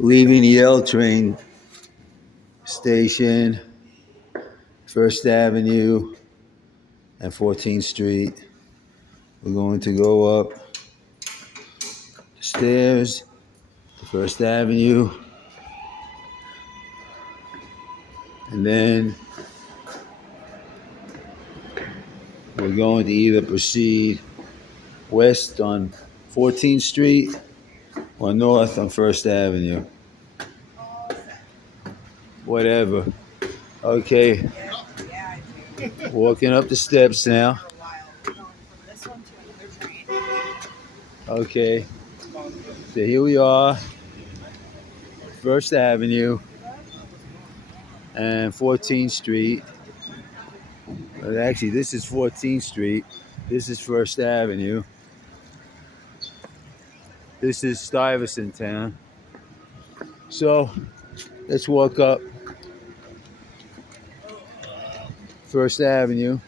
leaving the L train station, First Avenue and 14th Street. We're going to go up the stairs to First Avenue, and then we're going to either proceed west on 14th Street or north on First Avenue. Whatever. Okay. Walking up the steps now. Okay. So here we are, First Avenue and 14th Street. Actually, this is 14th Street. This is First Avenue. This is Stuyvesant Town. So let's walk up First Avenue.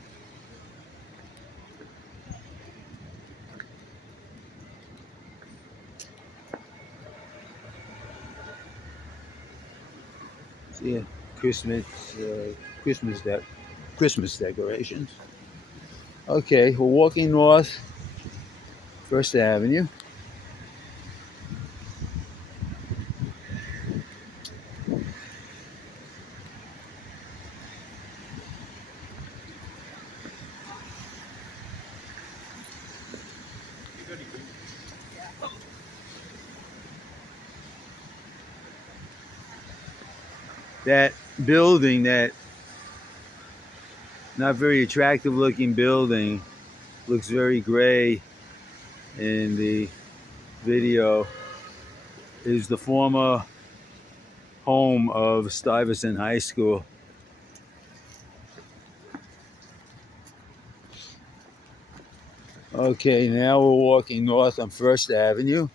See, Christmas, Christmas decorations. Okay, we're walking north First Avenue. That building, that not very attractive looking building, looks very gray in the video, is the former home of Stuyvesant High School. Okay, now we're walking north on First Avenue.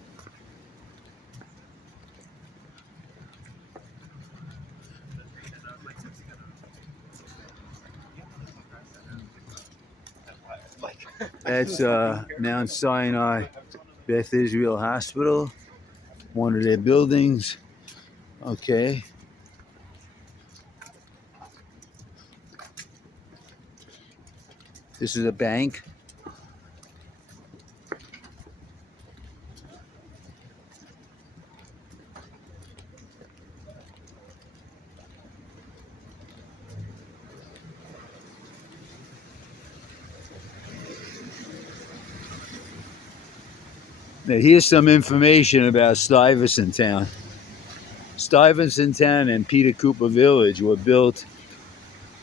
That's Mount Sinai Beth Israel Hospital, one of their buildings. Okay. This is a bank. Now here's some information about Stuyvesant Town. Stuyvesant Town and Peter Cooper Village were built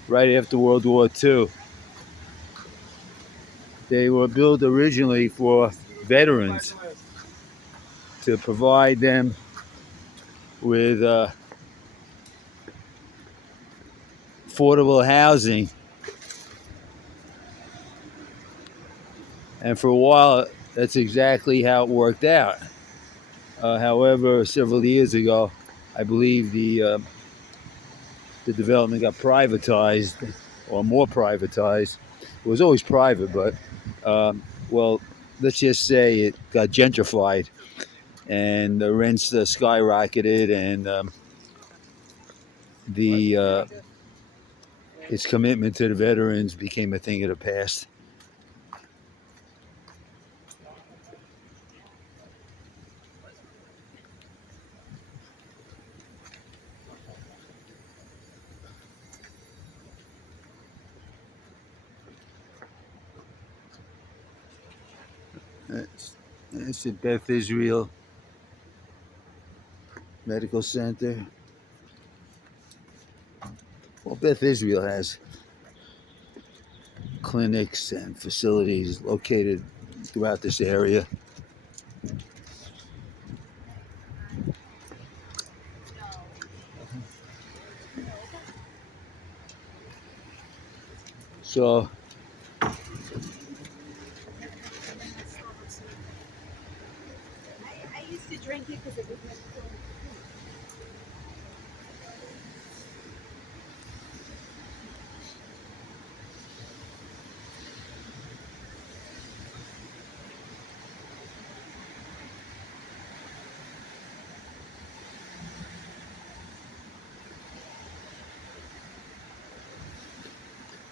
right after World War II. They were built originally for veterans to provide them with affordable housing. And for a while, that's exactly how it worked out. However, several years ago, I believe the development got privatized, or more privatized. It was always private, but well, let's just say it got gentrified, and the rents skyrocketed, and its commitment to the veterans became a thing of the past. That's at Beth Israel Medical Center. Well, Beth Israel has clinics and facilities located throughout this area. So I used to drink it because it was never so.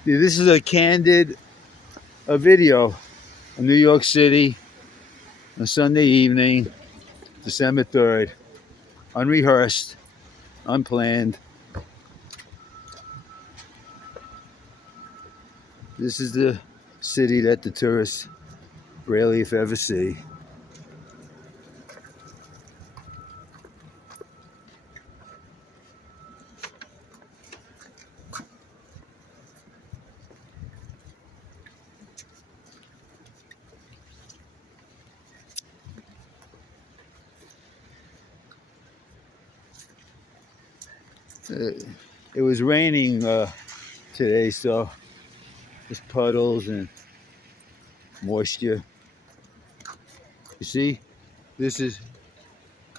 This is a candid video of New York City on Sunday evening, December 3rd. Unrehearsed, unplanned. This is the city that the tourists rarely, if ever, see. It was raining today, so there's puddles and moisture. You see, this is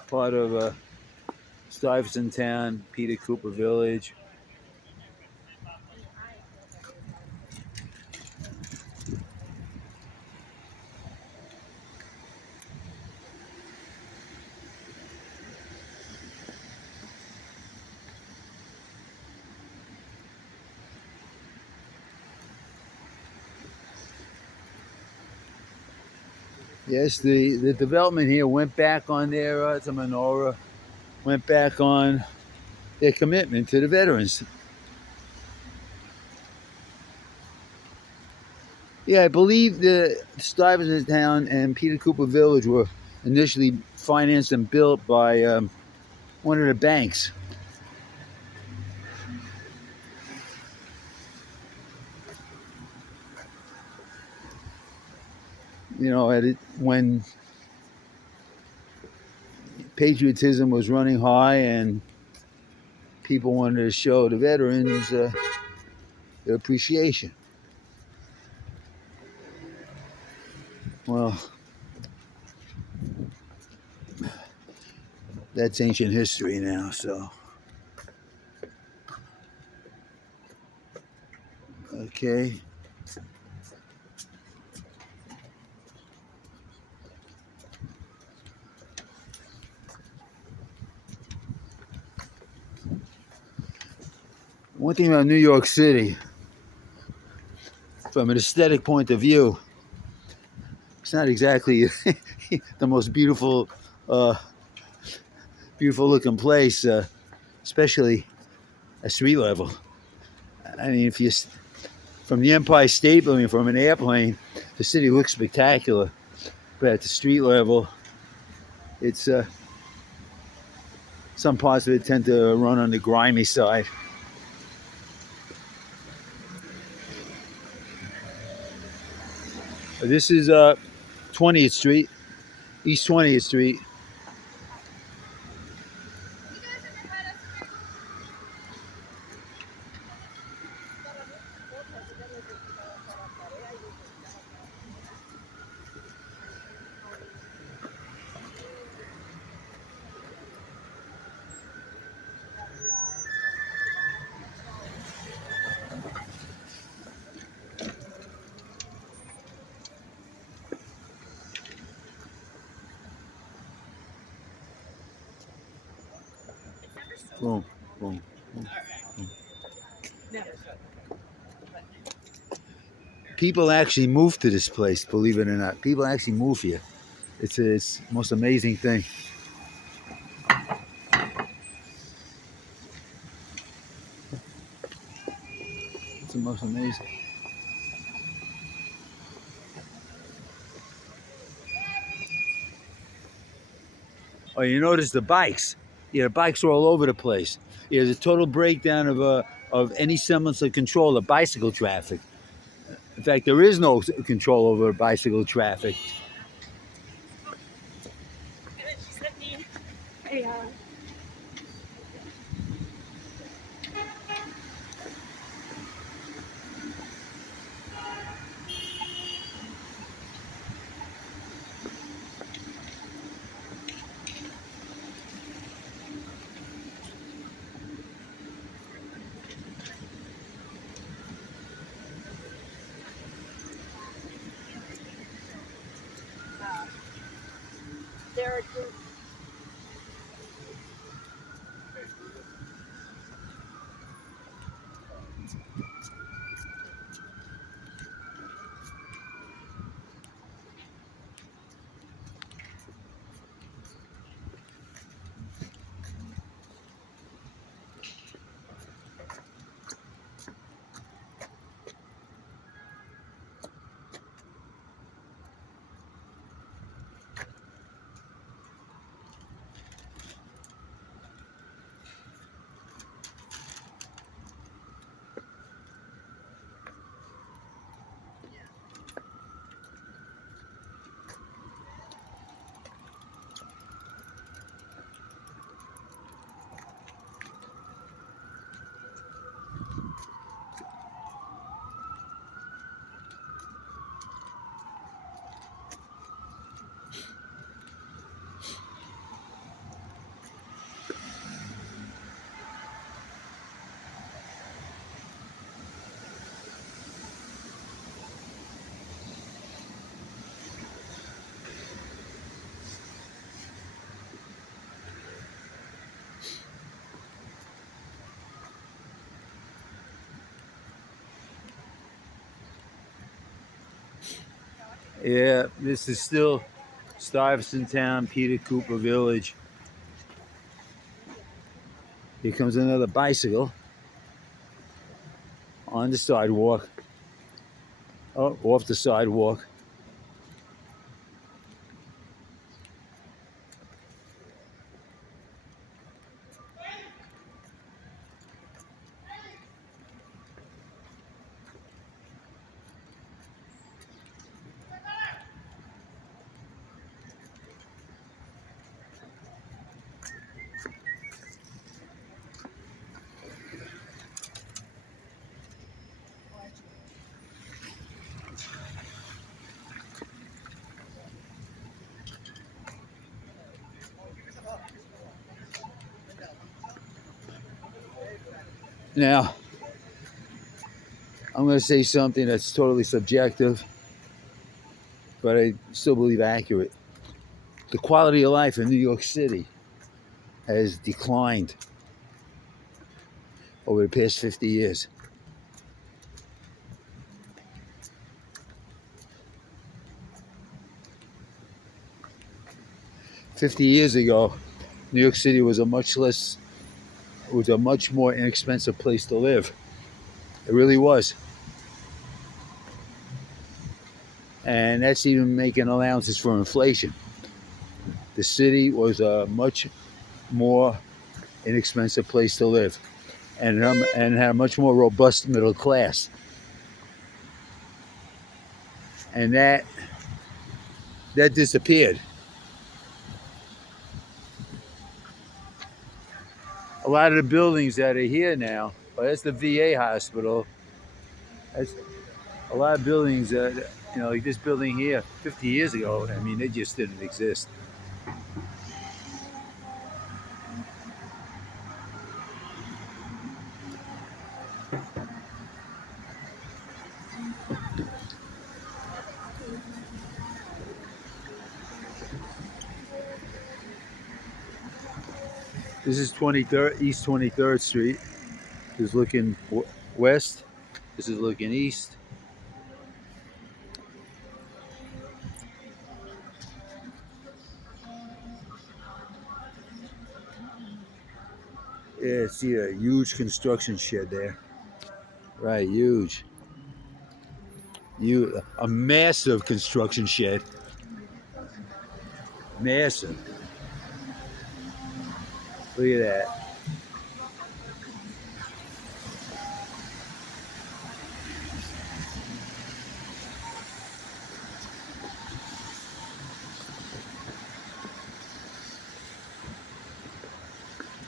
part of Stuyvesant Town, Peter Cooper Village. Yes, the development here went back on their, it's a menorah, went back on their commitment to the veterans. Yeah, I believe the Stuyvesant Town and Peter Cooper Village were initially financed and built by one of the banks. You know, when patriotism was running high and people wanted to show the veterans their appreciation. Well, that's ancient history now, so. Okay. One thing about New York City, from an aesthetic point of view, it's not exactly the most beautiful looking place, especially at street level. I mean, if you from the Empire State Building, from an airplane, the city looks spectacular, but at the street level, it's some parts of it tend to run on the grimy side. This is 20th Street, East 20th Street. Boom, boom, boom, boom. People actually move to this place, believe it or not. People actually move here. It's the most amazing thing. It's the most amazing. Oh, you notice the bikes? Yeah, the bikes are all over the place. Yeah, there's a total breakdown of any semblance of control of bicycle traffic. In fact, there is no control over bicycle traffic. And then she sent me a there are groups. Yeah, this is still Stuyvesant Town, Peter Cooper Village. Here comes another bicycle on the sidewalk. Oh, off the sidewalk. Now, I'm going to say something that's totally subjective, but I still believe accurate. The quality of life in New York City has declined over the past 50 years. "50 years ago, New York City was a much more inexpensive place to live. It really was. And that's even making allowances for inflation. The city was a much more inexpensive place to live and had a much more robust middle class. And that disappeared. A lot of the buildings that are here now, well, that's the VA hospital. That's a lot of buildings that, like this building here 50 years ago, I mean, they just didn't exist. This is 23rd, East 23rd Street. This is looking west. This is looking east. Yeah, see a huge construction shed there. Right, huge. A massive construction shed. Massive. Look at that.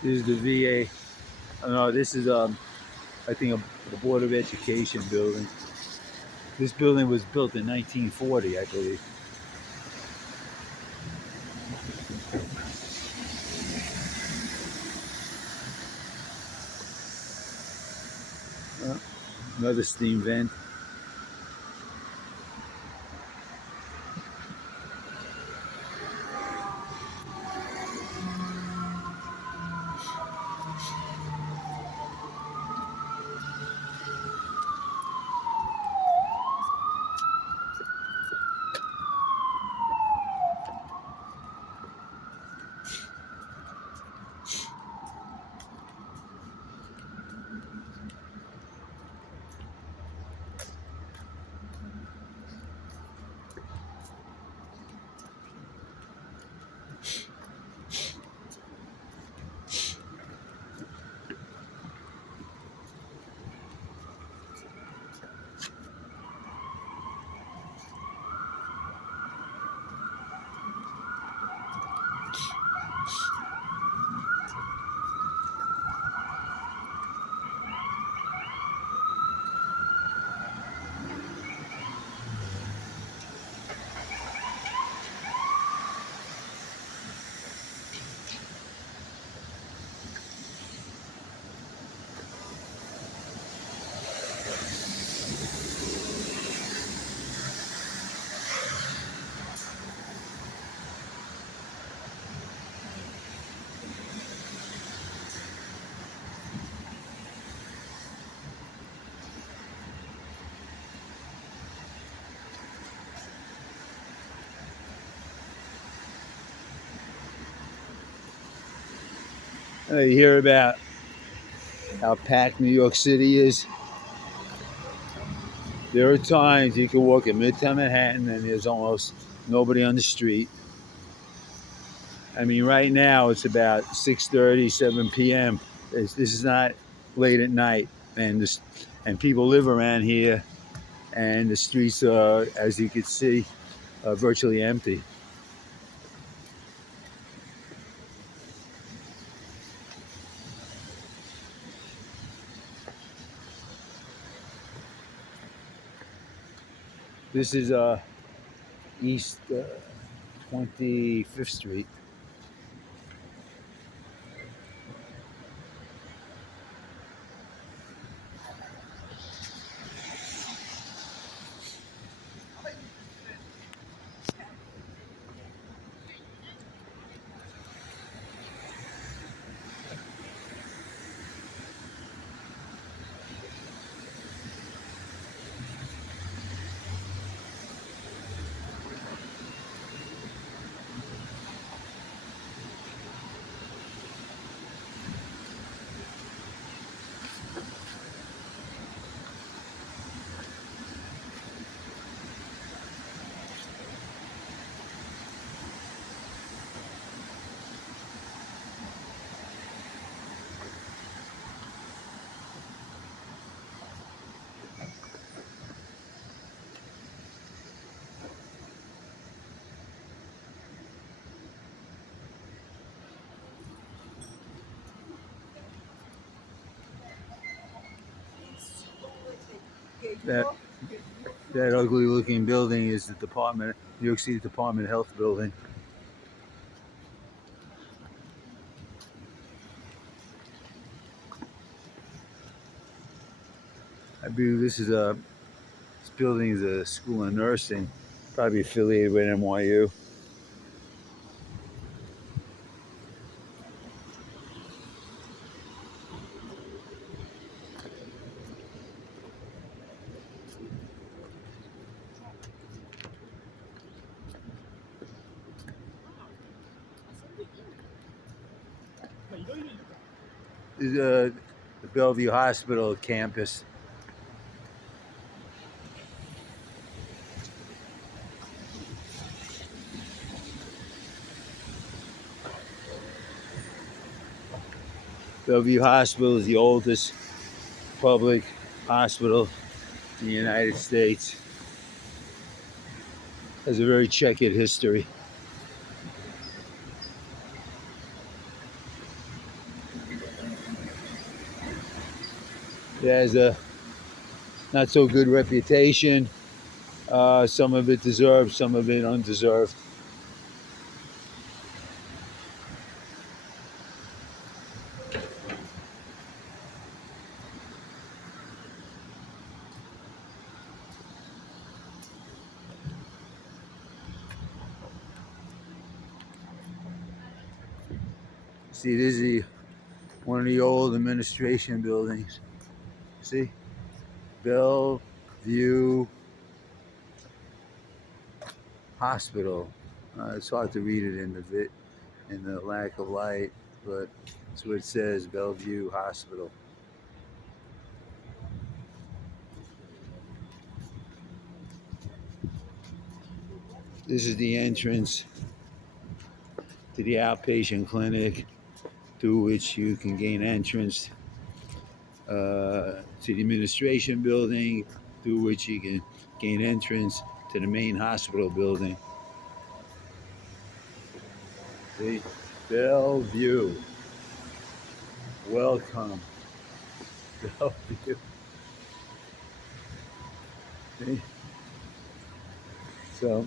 This is the VA. Oh, no, this is I think the Board of Education building. This building was built in 1940, I believe. Another steam vent. You hear about how packed New York City is. There are times you can walk in Midtown Manhattan and there's almost nobody on the street. I mean, right now it's about 6:30, 7 p.m. This is not late at night, and people live around here, and the streets are, as you can see, virtually empty. This is East 25th Street. That that ugly-looking building is the New York City Department of Health building. I believe this building is a school of nursing, probably affiliated with NYU. This is the Bellevue Hospital campus. Bellevue Hospital is the oldest public hospital in the United States. Has a very checkered history. It has a not so good reputation. Some of it deserved, some of it undeserved. See, this is one of the old administration buildings. See, Bellevue Hospital. It's hard to read it in the lack of light, but that's what it says, Bellevue Hospital. This is the entrance to the outpatient clinic, through which you can gain entrance to the administration building, through which you can gain entrance to the main hospital building. See? Bellevue. Welcome. Bellevue. See? So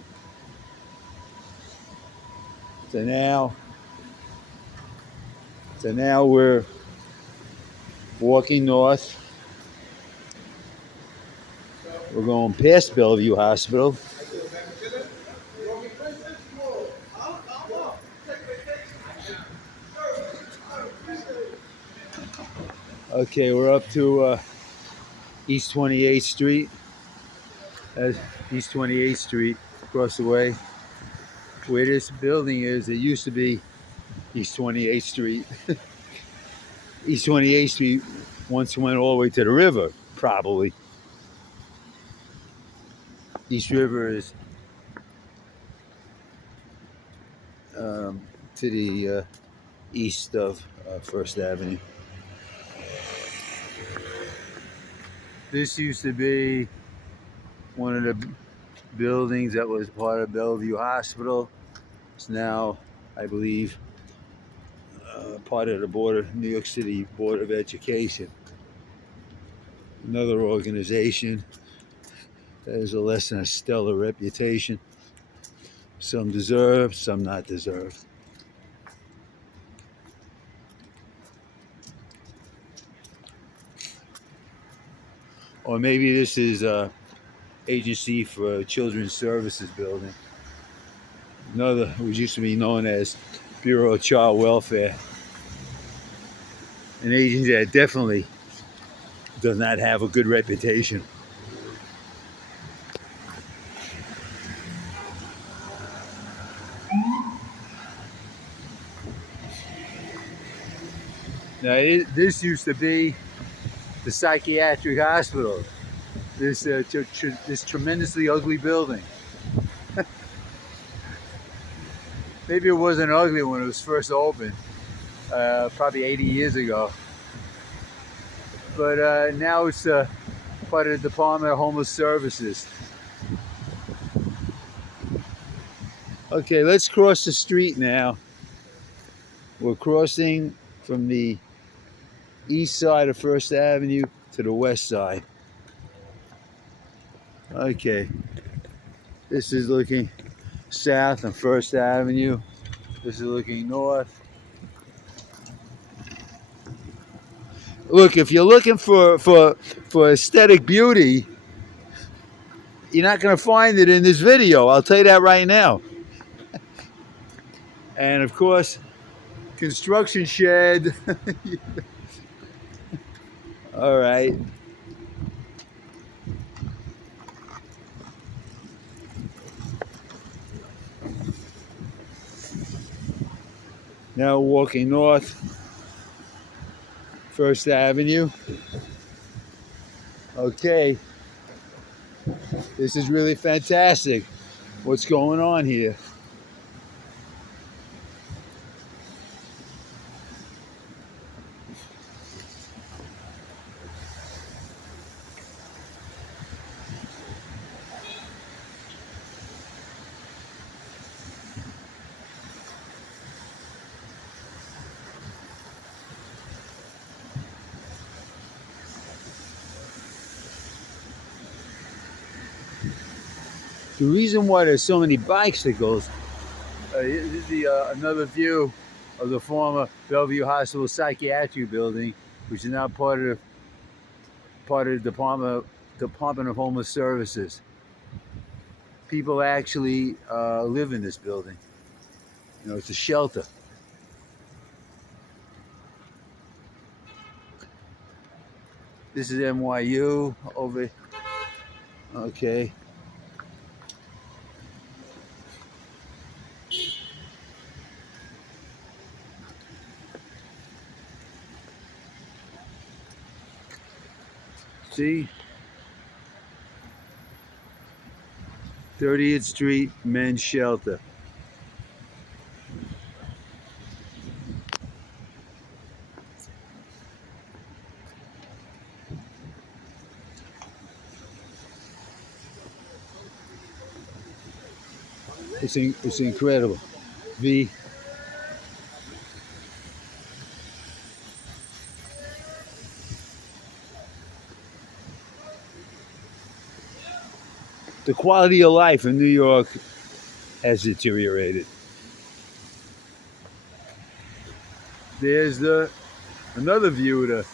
now we're walking north. We're going past Bellevue Hospital. Okay, we're up to East 28th Street. That's East 28th Street, across the way. Where this building is, it used to be East 28th Street. East 28th Street once went all the way to the river, probably. East River is um, to the east of First Avenue. This used to be one of the buildings that was part of Bellevue Hospital. It's now, I believe, part of the New York City Board of Education. Another organization that has a less than a stellar reputation. Some deserved, some not deserved. Or maybe this is Agency for Children's Services building. Another, which used to be known as Bureau of Child Welfare. An agency that definitely does not have a good reputation. Now, this used to be the psychiatric hospital. This tremendously ugly building. Maybe it wasn't ugly when it was first opened, probably 80 years ago. But now it's part of the Department of Homeless Services. Okay, let's cross the street now. We're crossing from the east side of First Avenue to the west side. Okay, this is looking south on First Avenue. This is looking north. Look, if you're looking for aesthetic beauty, you're not going to find it in this video. I'll tell you that right now. And of course, construction shed. All right. Now walking north, First Avenue. Okay. This is really fantastic. What's going on here? The reason why there's so many bicycles, this is another view of the former Bellevue Hospital Psychiatric Building, which is now part of the Department of Homeless Services. People actually live in this building. You know, it's a shelter. This is NYU over. Okay. See? 30th Street Men's Shelter. It's incredible. The quality of life in New York has deteriorated. There's another view of the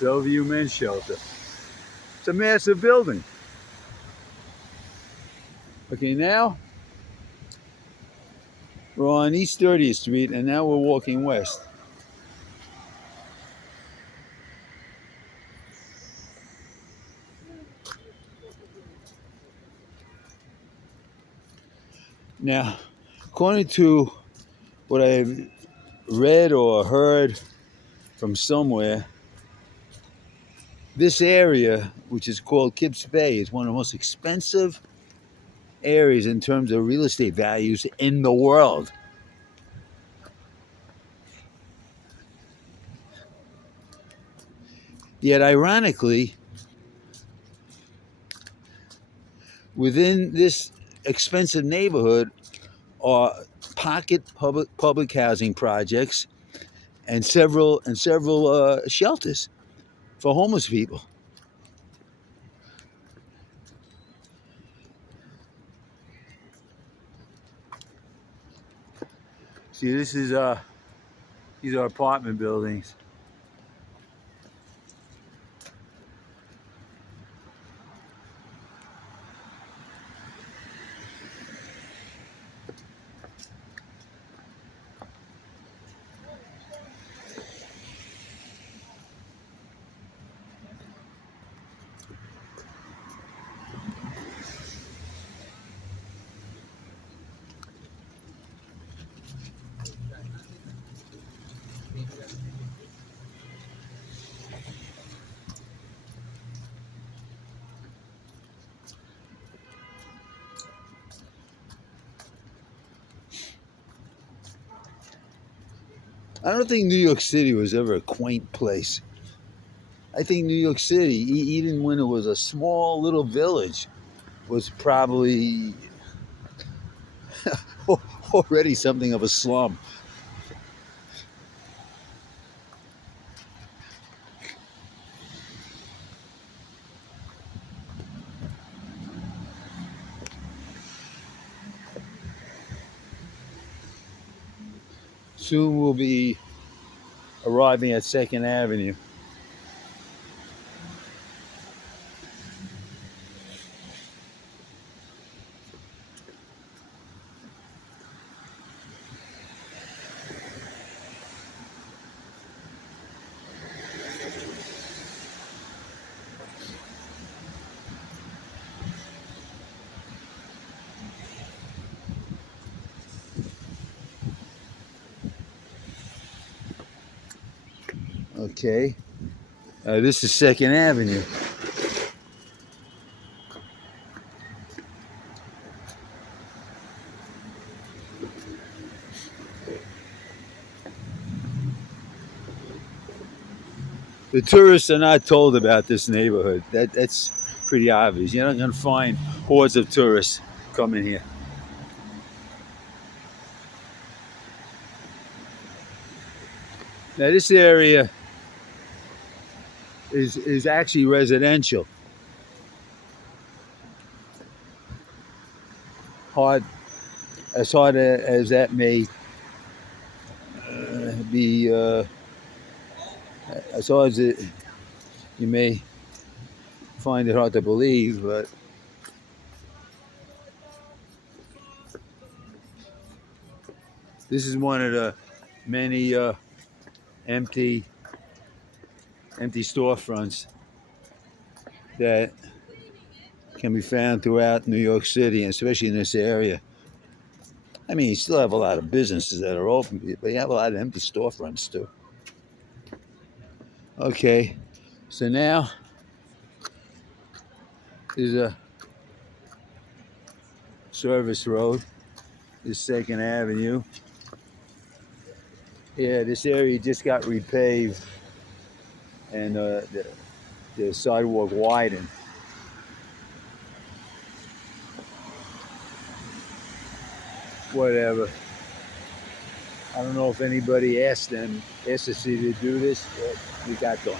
Bellevue Men's Shelter. It's a massive building. Okay, now we're on East 30th Street, and now we're walking west. Now, according to what I've read or heard, from somewhere. This area, which is called Kips Bay, is one of the most expensive areas in terms of real estate values in the world. Yet, ironically, within this expensive neighborhood are pocket public housing projects and several shelters for homeless people. See, these are apartment buildings. I don't think New York City was ever a quaint place. I think New York City, even when it was a small little village, was probably already something of a slum. Soon we'll be arriving at 2nd Avenue. Okay, this is 2nd Avenue. The tourists are not told about this neighborhood. That's pretty obvious. You're not going to find hordes of tourists coming here. Now this area is actually residential. Hard as that may be, as hard as it, you may find it hard to believe, but this is one of the many empty storefronts that can be found throughout New York City, and especially in this area. I mean, you still have a lot of businesses that are open, but you have a lot of empty storefronts too. Okay, so now there's a service road. This 2nd Avenue. Yeah, this area just got repaved, and the sidewalk widened. Whatever. I don't know if anybody asked the city to do this, but we got done.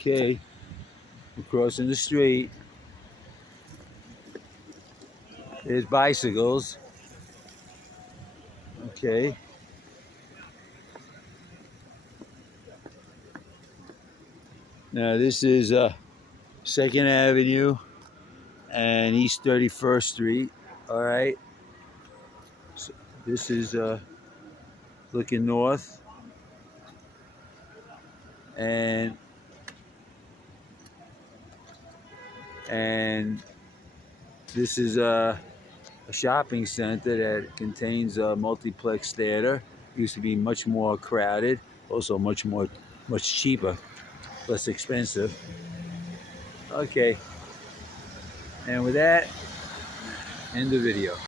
Okay, we're crossing the street. There's bicycles. Okay. Now this is 2nd Avenue and East 31st Street. All right. So this is looking north, and this is a shopping center that contains a multiplex theater. Used to be much more crowded, also much cheaper, less expensive. Okay, and with that, end the video.